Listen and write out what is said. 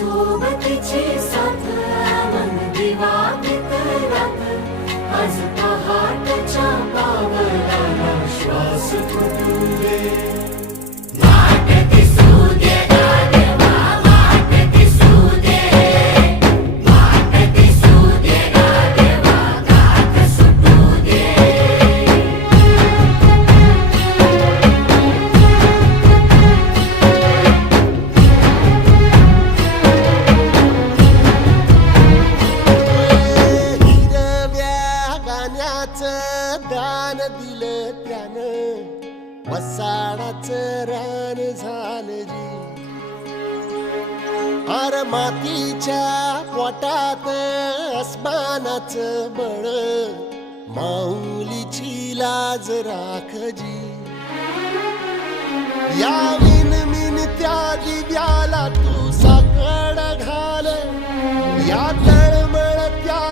सोबतीची साथ मन दिवाळीत रात आज पहाटच्या पावलाला श्वास फुटू दे वाट दिसू दे गादेवा वाट दिसू दे वाट दिसू दे गादेवा गाठ सुटू दे दान दिलं त्यानं वसाडाचं रान झालं जी अर मातीच्या पोटात अस्मानाचं बळ माऊलीची लाज राखजी या विनमिन त्या दिव्याला तू साकड घाल यात